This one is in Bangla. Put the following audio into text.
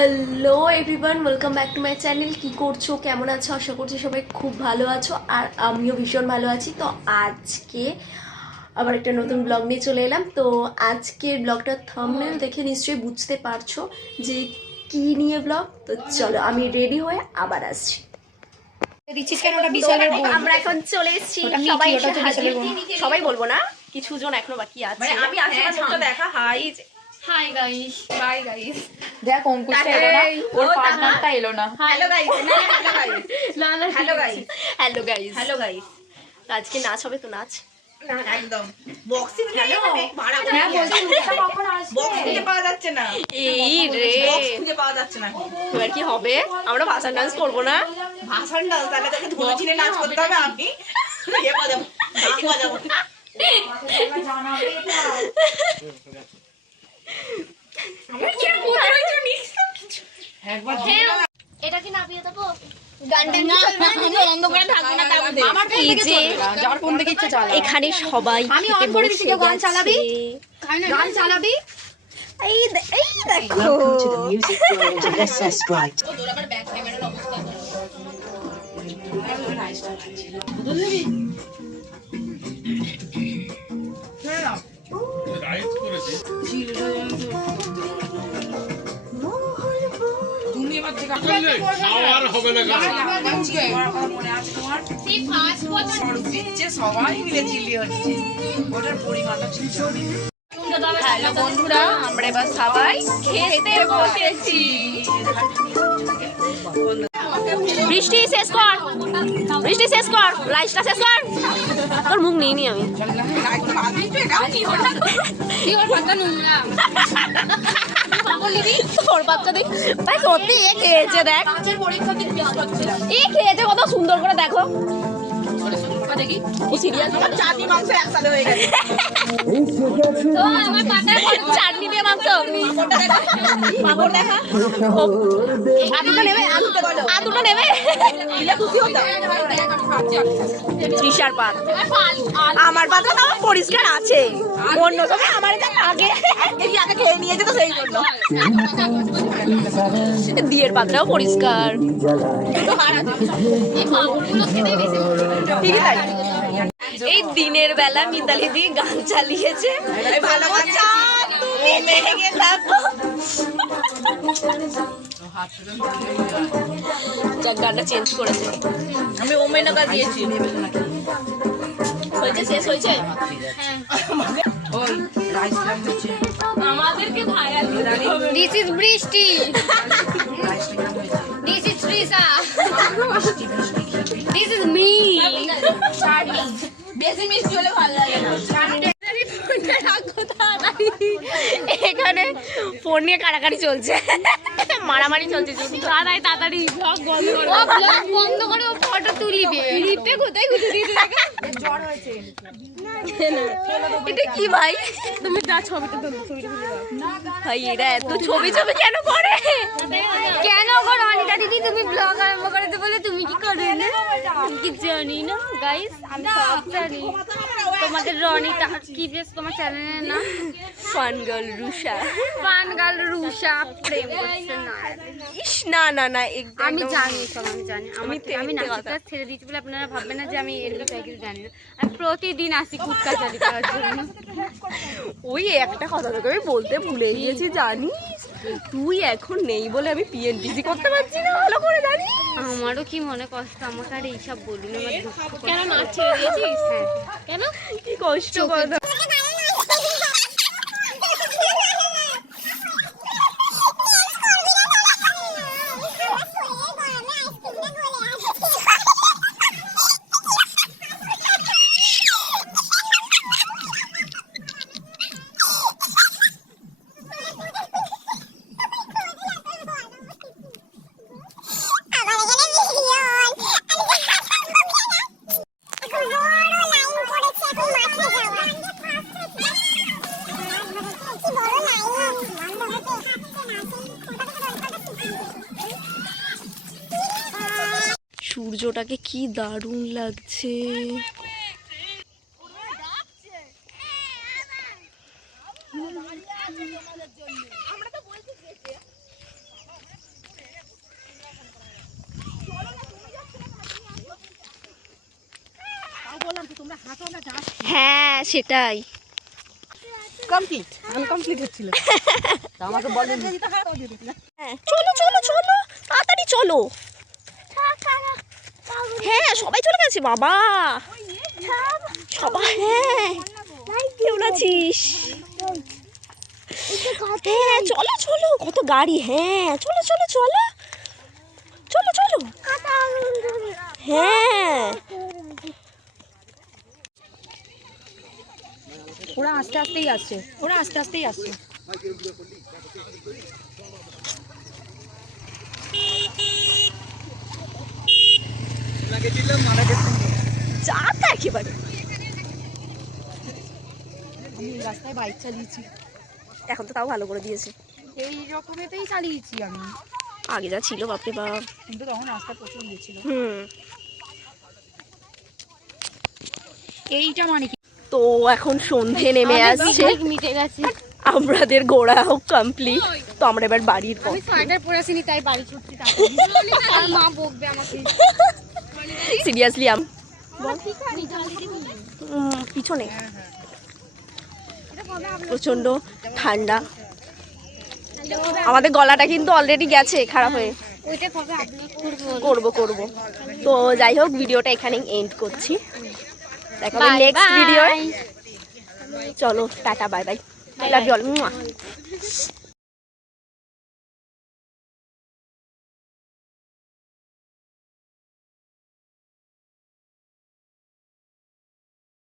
Hello everyone, welcome back to my channel. কি করছো, কেমন আছো? আশা করছি সবাই খুব ভালো আছো, আর আমিও ভীষণ ভালো আছি। তো আজকে আবার একটা নতুন ব্লগ নিয়ে চলে এলাম। তো আজকের ব্লগটার থাম্বনেল দেখে নিশ্চয়ই বুঝতে পারছো যে কি নিয়ে ব্লগ। তো চলো আমি রেডি হয়ে আবার আসছি। আমরা এখন চলে এসেছি, সবাই এসে হাজির। সবাই বলবো না, কিছু জন এখনো বাকি আছে। আমি আসলে মুখটা দেখা high hi guys, bye guys. দেখ অঙ্কুশটা এলো না, ওর পার্টনারটা এলো না। হ্যালো গাইস, হ্যালো গাইস, না না, hello guys, hello guys. Hello guys. আজকে নাচ হবে, তো নাচ। না একদম বক্সিং খেলে ভাড়া করে হ্যাঁ বলছি মুখটা কখন আসবে? বক্স খুঁজে পাওয়া যাচ্ছে না, এই রে, বক্স খুঁজে পাওয়া যাচ্ছে না। এবার কি হবে? আমরা ভাষা ডান্স করবো না? ভাষণ ডান্স, তাহলে তোকে ধরে চিনে নাচ করতে হবে। আমি ইয়ে বাজাবো, গান বাজাবো। আমার কি মনে হচ্ছে কিছু একবার এটা কি নামিয়ে দেবো? আমার কি যে যার ফোন থেকে ইচ্ছে চালা। এখানে সবাই আমি অন করে দিচ্ছি, কেউ গান চালাবি? গান চালাবি? এই দেখো, Welcome to the music world of SS Bright. তুমি এবার থেকে খাওয়ার হবে না গাছ। মনে আছে তোমার দিচ্ছে, সবাই মিলে চিল্লি হচ্ছে, ওটার পরিমাণটা ঠিক আছে। হ্যালো বন্ধুরা, আমরা এবার সবাই খেতে বসেছি। বৃষ্টি শেষ কর, বৃষ্টি শেষ কর, লাইটটা শেষ কর। তোর মুখ নিয়ে নি আমি। তোর বাচ্চা দেখ, তাই সত্যি এ খেয়েছে, দেখ এ খেয়েছে, কত সুন্দর করে দেখো। চাটনি মাংস একসাথে হয়ে গেছে। চাটনি দিয়ে মাংস, পাপড় দেখা, আলুটা নেবে, আলুটা নেবে। তৃষার পাত, আমার পাতা না পরিষ্কার আছে, অন্য সময় আমার এটা আগে খেয়ে নিয়েছে, তো সেই জন্য। দিয়ের পাত্রাও পরিষ্কার, ঠিকই তাই। এই দিনের বেলা মিতালি দি গান চালিয়েছে, ভালো তুমি জেগে থাকো। যাক, গানটা চেঞ্জ করেছে। আমি ওমেনকা দিয়েছি। হয়েছে, শেষ হয়েছে। ওই রাইস ক্লাব হচ্ছে, আমাদেরকে ভাইরাল দিতে হবে। দিস ইজ বৃষ্টি, this is Trisha, this is me. বেশি মিষ্টি হলে ভালো লাগে না। এখানে ফোন নিয়ে কাড়াকাড়ি চলছে, মারামারি চলছে। তাড়াতাড়ি তাড়াতাড়ি ব্লগ বন্ধ করো, ও ব্লগ বন্ধ করে ও ফটো তুলিবে। লিপে কোথায় গুঁজে দিয়েছে দেখো। এটা কি ভাই? তুমি যা ছবিটা তুলো, ছবিটা তুলে দাও ভাই। এরা এত ছবি ছবি কেন করে? কেন গো রনিতা দিদি, তুমি ব্লগ আরম্ভ করতে বলে তুমি কি করবে না? আমি কি জানি না গাইস, আমি সব জানি। তোমাদের রনিতা কি বেশ তোমার চ্যানেলের নাম? Fun girl Rusha. Fun girl Rusha প্রেম করছে না। ইস, না না না, আমি জানি সব, আমি জানি। আমি মিথ্যে নাচটা ছেড়ে দিচ্ছি বলে আপনারা ভাববেন না যে আমি এগুলো কিছু জানি না। আমি প্রতিদিন আসি কুটকা চালি করার জন্য। ওই একটা কথা তোকে আমি বলতে ভুলে গিয়েছি, জানিস? তুই এখন নেই বলে আমি পিএনপিসি করতে পারছি না ভালো করে, জানিস? আমারও কি মনে কষ্ট, আমাকে আর এইসব বলুন, আমার দুঃখ করছে। কেন নাচ ছেড়ে দিয়েছিস? কেন? কি কষ্ট কথা। সূর্যটাকে কি দারুণ লাগছে। সেটাই। কমপ্লিট আনকমপ্লিট হচ্ছিল আমাকে বলেন হ্যাঁ, চলো চলো চলো তাড়াতাড়ি চলো। হ্যাঁ সবাই চলে গেছে বাবা, সবাই। হ্যাঁ কেমন আছিস? হ্যাঁ চলো চলো, কত গাড়ি। হ্যাঁ চলো চলো চলো চলো চলো। হ্যাঁ ওরা আস্তে আস্তেই আসছে, ওরা আস্তে আস্তেই আসছে। যা তা একেবারে। আমি এই রাস্তায় বাইক চালিয়েছি, এখন তো তাও ভালো করে দিয়েছে, এই রকমেতেই চালিয়েছি আমি, আগে যা ছিল বাপরে বাপ। কিন্তু তখন রাস্তা প্রচুর গেছিল। এইটা মানে কি? তো এখন সন্ধে নেমে আসছে, মিটে গেছে। আমাদের ঘোরাও কমপ্লিট। তো আমরা এবার বাড়ির পর আমি সোয়েটার পরে আসিনি তাই বাড়ি ছুটছি, আর মা বকবে আমাকে। সিরিয়াসলি পিছনে প্রচন্ড ঠান্ডা, আমাদের গলাটা কিন্তু অলরেডি গেছে খারাপ হয়ে। ওইটা কবে আপলোড করবো? করবো করবো। তো যাই হোক, ভিডিওটা এখানেই এন্ড করছি, দেখা হবে নেক্সট ভিডিও। চলো tata bye bye, love you all.